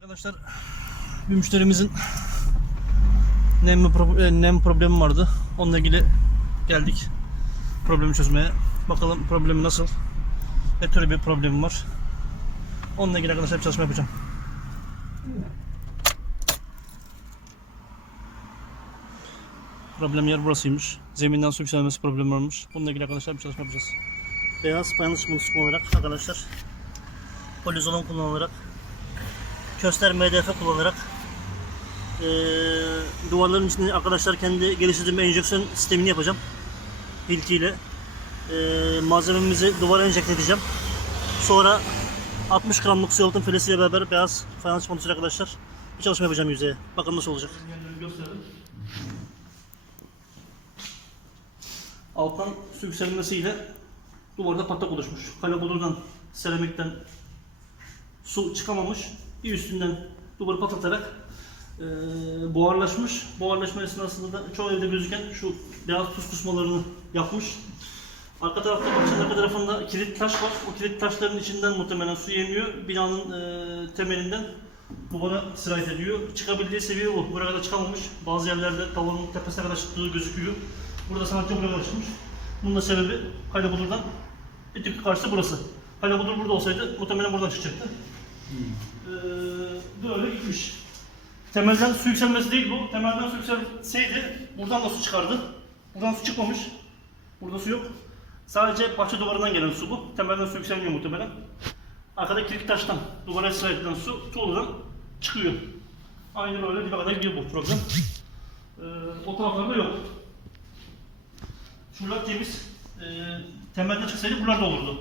Arkadaşlar bir müşterimizin nem problemi vardı. Onunla ilgili geldik problemi çözmeye. Bakalım problemi nasıl? Ne tür bir problemi var? Onunla ilgili arkadaşlar bir çalışma yapacağım. Problem yer burasıymış. Zeminden su yükselmesi problemi varmış. Bununla ilgili arkadaşlar bir çalışma yapacağız. Beyaz fayans mıntısı kullanarak arkadaşlar, polizolon kullanarak, köster MDF kullanarak duvarların içinde arkadaşlar kendi geliştirdiğim enjeksiyon sistemini yapacağım. Hilti malzememizi duvara enjekte edeceğim. Sonra 60 gramlık su yalıtım filesiyle beraber beyaz fayans mıntısıyla arkadaşlar bir çalışma yapacağım yüzeye. Bakalım nasıl olacak. Alttan su yükselmesiyle duvarda patlak oluşmuş. Kalabudurdan, seramikten su çıkamamış. Bir üstünden duvarı patlatarak buharlaşmış. Buharlaşma esnasında da çoğu evde gözüken şu beyaz tuz kusmalarını yapmış. Arka tarafta bahçenin arka tarafında kilit taş var. O kilit taşların içinden muhtemelen su yemiyor. Binanın temelinden duvara sirayet ediyor. Çıkabildiği seviye bu. Buraya kadar çıkamamış. Bazı yerlerde tavanın tepesine kadar çıktığı gözüküyor. Burada sanatçı buraya kadar çıkmış. Bunun da sebebi Kalabudur'dan bir tık karşısı burası. Kalabudur burada olsaydı muhtemelen buradan çıkacaktı. Böyle gitmiş. Temelden su yükselmesi değil bu. Temelden su yükselseydi buradan da su çıkardı. Buradan su çıkmamış. Burada su yok. Sadece bahçe duvarından gelen su bu. Temelden su yükselmiyor muhtemelen. Arkada kilit taştan, duvara sirayet edilen su tuğladan çıkıyor. Aynı böyle dibe kadar gidiyor bu problem. O taraflarda yok. Şuralar temiz. Temelden çıksaydı buralar da olurdu.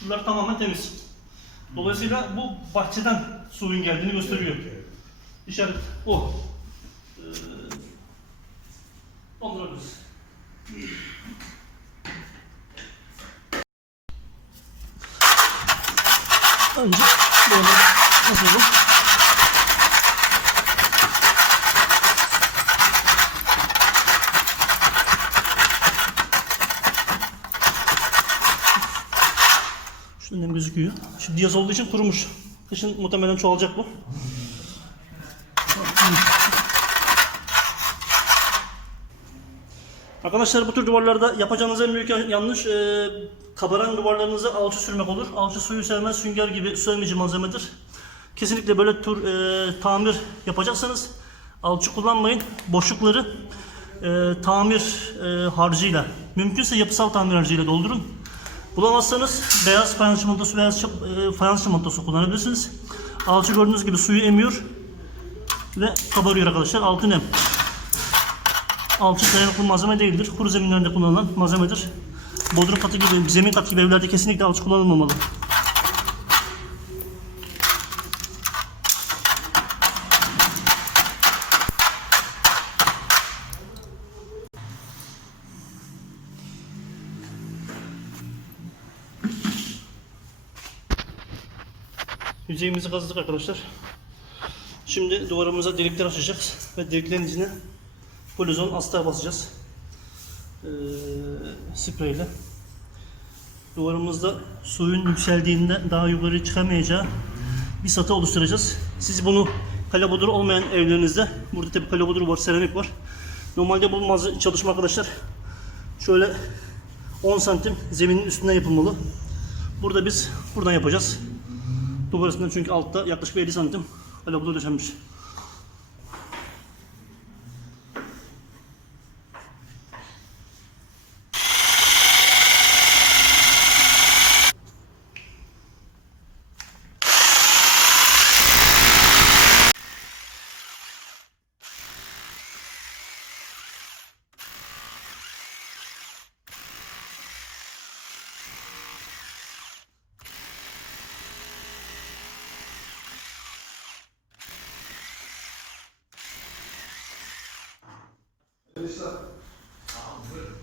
Şuralar tamamen temiz. Dolayısıyla bu bahçeden suyun geldiğini gösteriyor. İşaret o. Dondurabiliriz. Önce böyle nasıl bu? Şunun nem gözüküyor. Şimdi yaz olduğu için kurumuş. Kışın muhtemelen çoğalacak bu. Arkadaşlar bu tür duvarlarda yapacağınız en büyük yanlış kabaran duvarlarınıza alçı sürmek olur. Alçı suyu sevmez, sünger gibi su emici malzemedir. Kesinlikle böyle tür tamir yapacaksanız alçı kullanmayın. Boşlukları tamir harcıyla, mümkünse yapısal tamir harcıyla doldurun. Bulamazsanız beyaz fayans çimentosu, beyaz fayans çimentosu kullanabilirsiniz. Alçı gördüğünüz gibi suyu emiyor ve kabarıyor arkadaşlar. Altı nem. Alçı dayanıklı malzeme değildir. Kuru zeminlerde kullanılan malzemedir. Bodrum katı gibi, zemin katı gibi evlerde kesinlikle alçı kullanılmamalı. Yüzeyimizi kazıdık arkadaşlar. Şimdi duvarımıza delikler açacağız ve deliklerin içine polizon astar basacağız. Spreyle. Duvarımızda suyun yükseldiğinde daha yukarı çıkamayacağı bir satı oluşturacağız. Siz bunu kalabudur olmayan evlerinizde, burada tabi kalabudur var, seramik var. Normalde bu çalışma arkadaşlar şöyle 10 santim zeminin üstünden yapılmalı. Burada biz buradan yapacağız. Duvar üstünden, çünkü altta yaklaşık 50 santim kalabudur döşenmiş.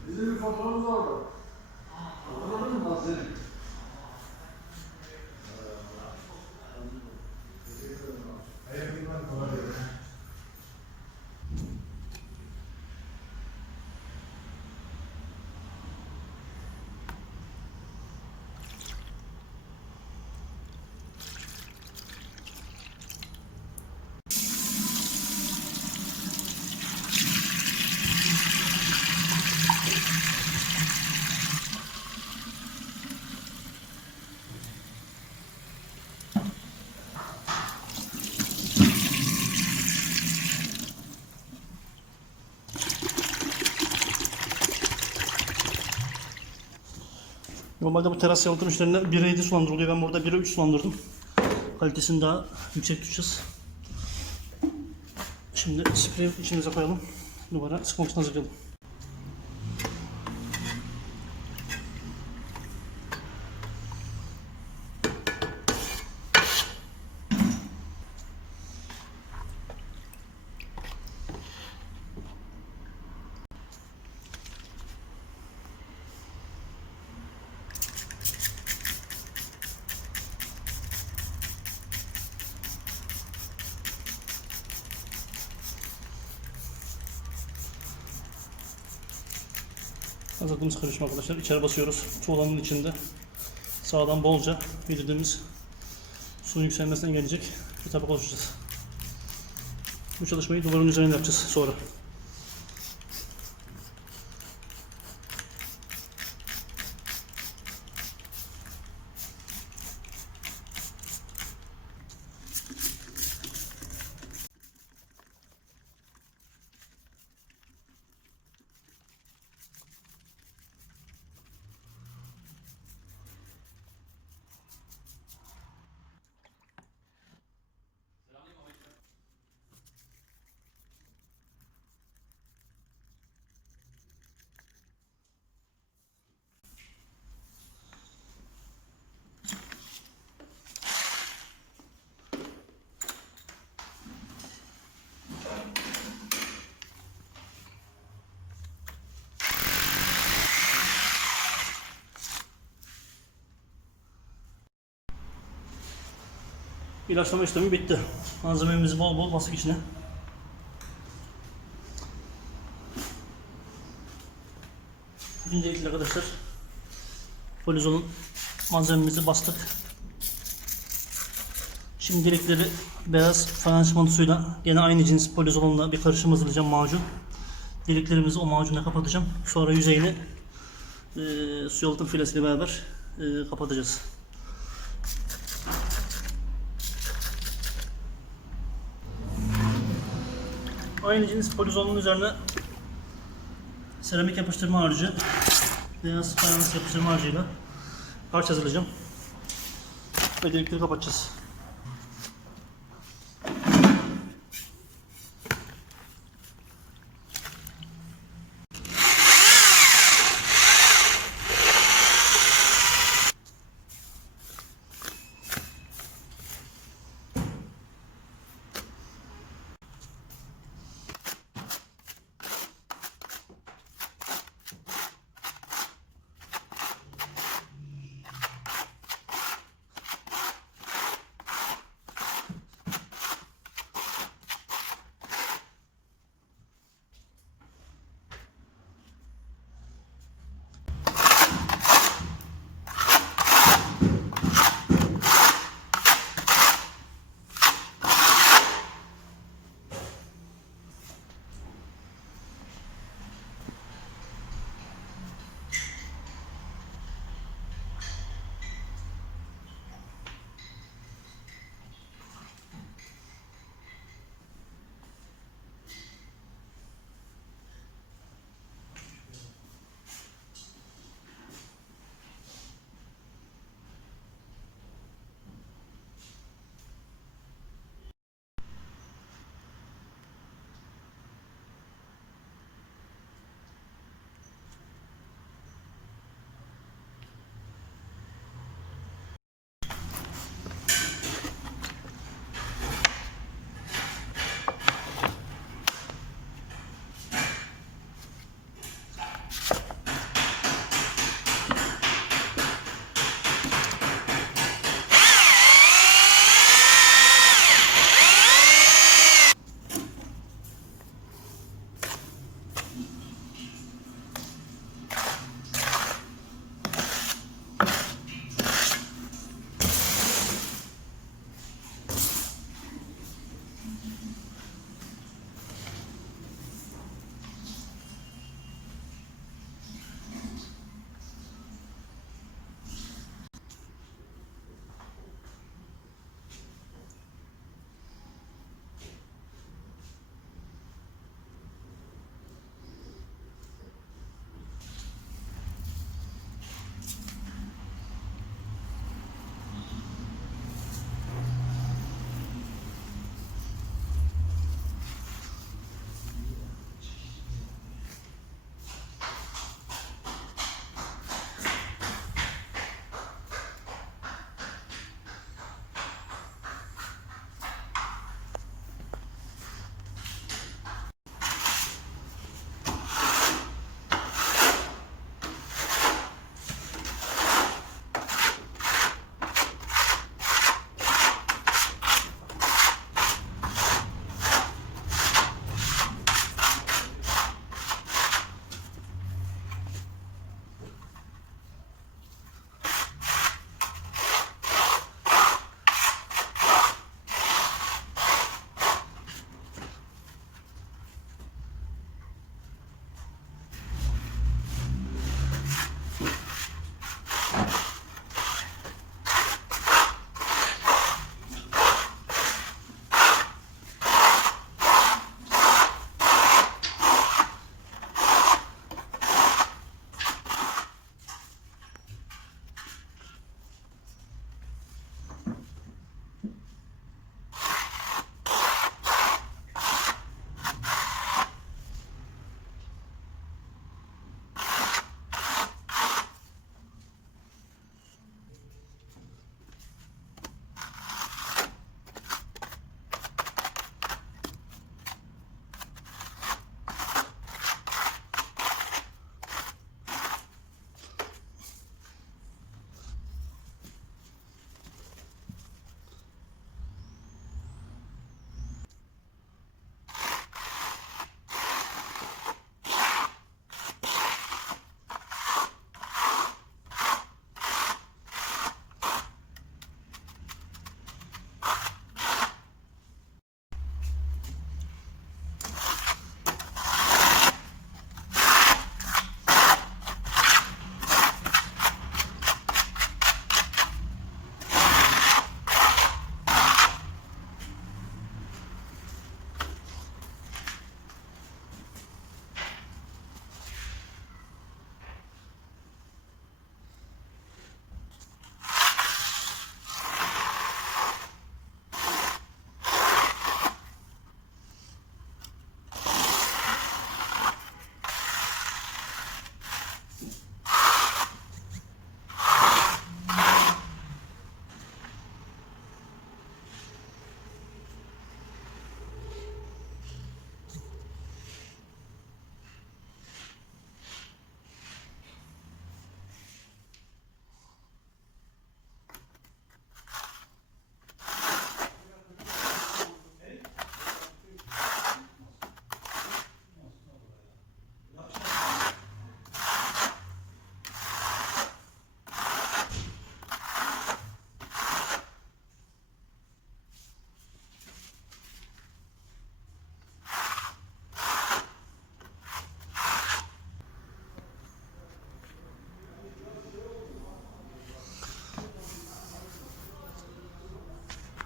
Bizim bir fotoğrafımız var orada. Hatırladın mı Nazlı? Normalde bu teras yalıtım işlerinde 1'e 7 sulandırılıyor. Ben burada 1'e 3 sulandırdım. Kalitesini daha yüksek tutacağız. Şimdi spreyi içimize koyalım. Duvara sıkmak için hazırlayalım. Hazırladığımız karışım arkadaşlar. İçeri basıyoruz. Tuğlanın içinde sağdan bolca bildiğimiz suyun yükselmesini engelleyecek bir tabak oluşturacağız. Bu çalışmayı duvarın üzerinde yapacağız sonra. İlaçlama işlemi bitti. Malzememizi bol bol bastık içine. Öncelikle arkadaşlar polizolun malzememizi bastık. Şimdi delikleri beyaz fayans suyla gene aynı cins polizolonla bir karışım hazırlayacağım, macun. Deliklerimizi o macunla kapatacağım. Sonra yüzeyini su yalıtım filesiyle beraber kapatacağız. Aynı cins polizolun üzerine seramik yapıştırma harcı, beyaz fayans yapıştırma harcıyla harç hazırlayacağım ve delikleri kapatacağız.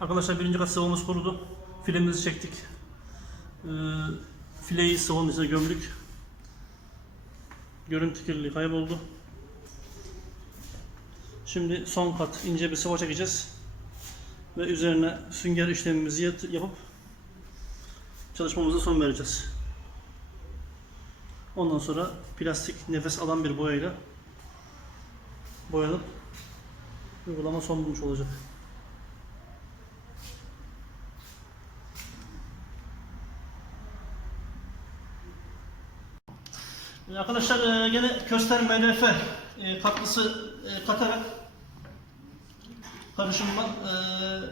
Arkadaşlar birinci kat sıvamız kurudu. Filemizi çektik. Fileyi sıvanın içine gömdük. Görüntü kirliliği kayboldu. Şimdi son kat ince bir sıva çekeceğiz. Ve üzerine sünger işlemimizi yapıp çalışmamıza son vereceğiz. Ondan sonra plastik nefes alan bir boyayla boyanıp uygulama son bulmuş olacak. Arkadaşlar gene Köster MDF katkısı katarak karışımdan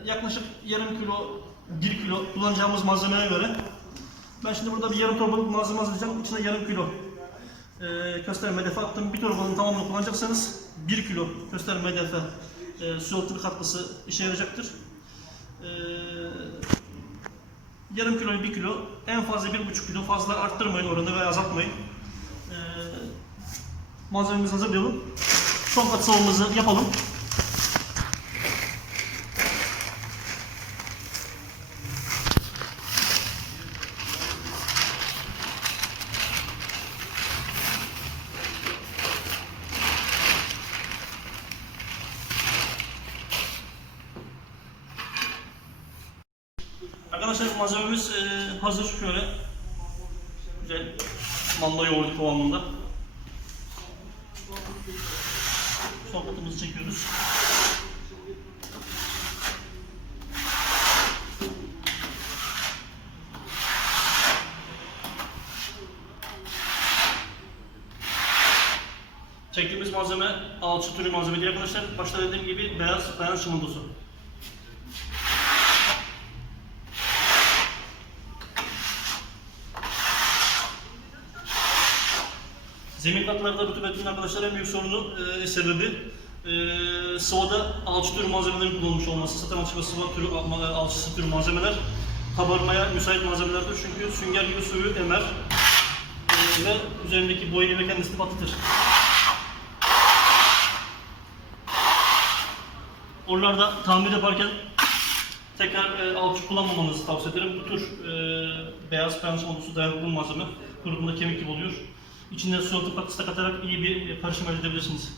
yaklaşık yarım kilo 1 kilo kullanacağımız malzemeye göre ben şimdi burada bir yarım torbalık malzeme hazırlayacağım. İçine yarım kilo Köster MDF attım. Bir torbanın tamamını kullanacaksanız 1 kilo Köster MDF su yalıtım katkısı işe yarayacaktır. Yarım kilo 1 kilo en fazla 1,5 kilo fazla arttırmayın oranı veya azaltmayın. Malzememizi hazırlayalım. Son kat sıvamızı yapalım. Arkadaşlar malzememiz hazır. Şöyle güzel manda yoğurdu kıvamında. Son katımızı çekiyoruz. Çektiğimiz malzeme alçı türü malzeme değil arkadaşlar. Başta dediğim gibi beyaz çimentosu. Zemin katlarda rutubetin arkadaşlar en büyük sorunu sebebi sıvada alçı türü malzemelerin kullanılmış olması. Zaten alçı ve sıva türü, alçısı türü malzemeler kabarmaya müsait malzemelerdir. Çünkü sünger gibi suyu emer ve üzerindeki boyayı ve kendisini batıtır. Oralarda tamir yaparken tekrar alçı kullanmamanızı tavsiye ederim. Bu tür beyaz pençe dayanıklı malzeme kuruduğunda kemik gibi oluyor. İçine su atıp katkısı katarak iyi bir karışım elde edebilirsiniz.